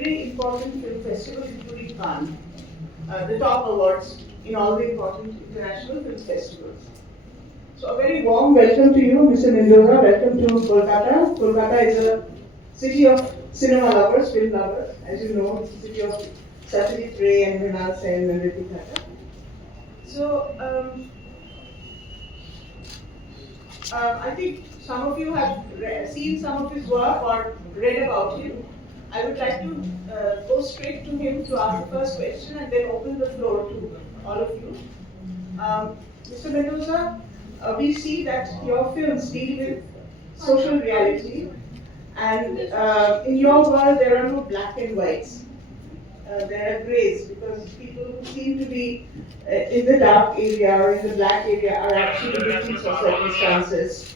every important film festival, including Cannes, the top awards in all the important international film festivals. So a very warm welcome to you, Mr. Mendoza. Welcome to Kolkata. Kolkata is a city of cinema lovers, film lovers. As you know, it's a city of Satyajit Ray and Mrinal Sen and Ritik Thakkar. So I think some of you have seen some of his work or read about him. I would like to go straight to him to ask the first question and then open the floor to all of you. Mr. Mendoza, we see that your films deal with social reality, and in your world there are no black and whites. There are grays because people who seem to be in the dark area or in the black area are actually victims of circumstances.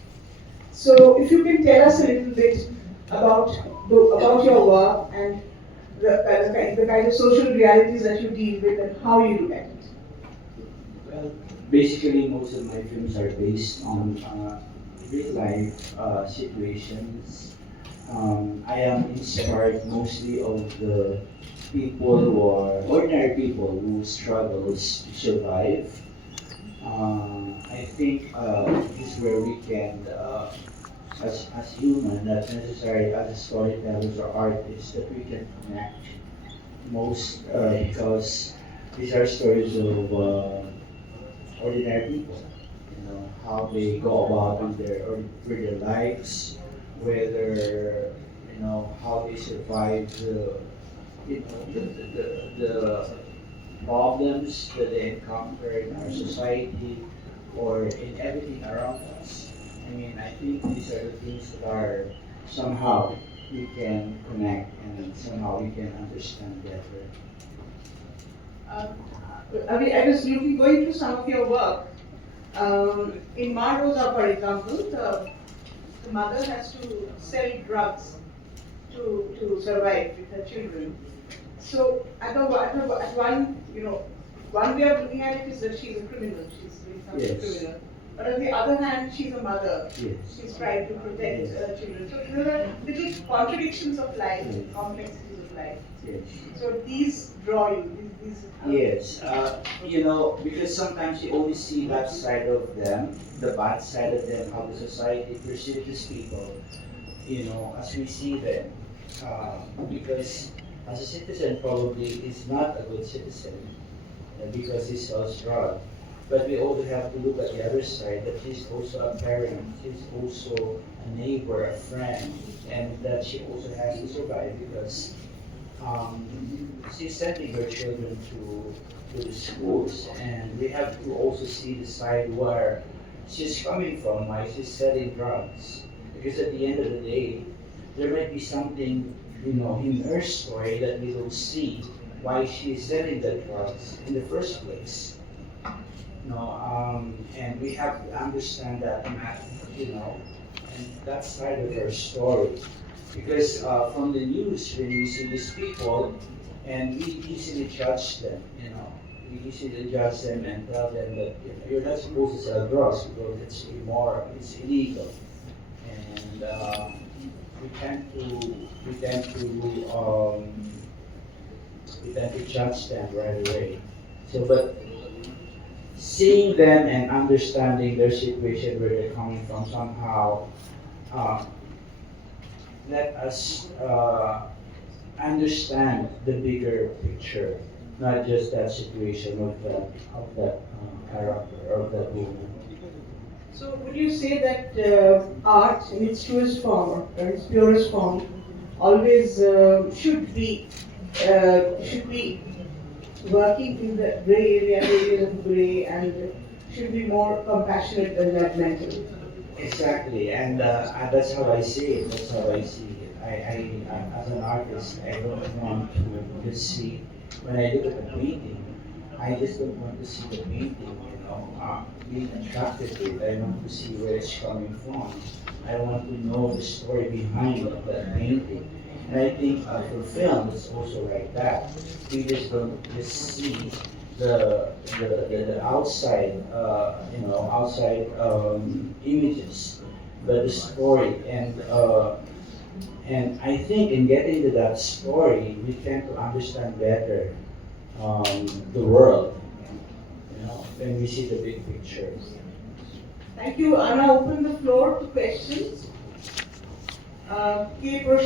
So, if you can tell us a little bit about about your work and the kind of social realities that you deal with and how you look at it. Well, basically, most of my films are based on real life situations. I am inspired mostly of the people who are ordinary people who struggles to survive. I think this is where we can, as human, not necessarily as storytellers or artists, that we can connect most because these are stories of ordinary people. You know how they go about with their lives, whether how they survive the problems that they encounter in our society or in everything around us. I mean, I think these are the things that are somehow we can connect and somehow we can understand better. Um, I was going through some of your work. In Ma Rosa, for example, the mother has to sell drugs to survive with her children. So at one, one way of looking at it is that she's a criminal. She's doing something Yes. criminal. But on the other hand, she's a mother. Yes. She's trying to protect Yes. children. So there are little contradictions of life, Yes. complexities of life. Yes. So these draw you. Yes, because sometimes you only see that side of them, the bad side of them, how the society perceives these people, as we see them. Because as a citizen, probably is not a good citizen because he sells drugs. But we also have to look at the other side that he's also a parent, he's also a neighbor, a friend, and that she also has to survive because she's sending her children to the schools, and we have to also see the side where she's coming from, why she's selling drugs. Because at the end of the day, there might be something, in her story that we don't see why she's selling the drugs in the first place. And we have to understand that, and that side of her story. Because from the news, when we see these people, and we easily judge them, we easily judge them and tell them that you're not supposed to sell drugs because it's immoral, it's illegal, and we tend to judge them right away. So, but seeing them and understanding their situation, where they're coming from, somehow uh, let us understand the bigger picture, not just that situation of that character of that woman. So would you say that art in its truest form, or its purest form, always should be working in the gray areas of gray, and should be more compassionate than judgmental? Exactly, and that's how I see it. That's how I see it. As an artist, I don't want to just see, when I look at the painting, I just don't want to see the painting, being attracted to it. I want to see where it's coming from. I want to know the story behind that painting. And I think for film, it's also like that. We just don't just see the outside, outside images, but the story. And And I think in getting to that story, we tend to understand better the world, when we see the big picture. Thank you. I now open the floor to questions. K. Purushottam.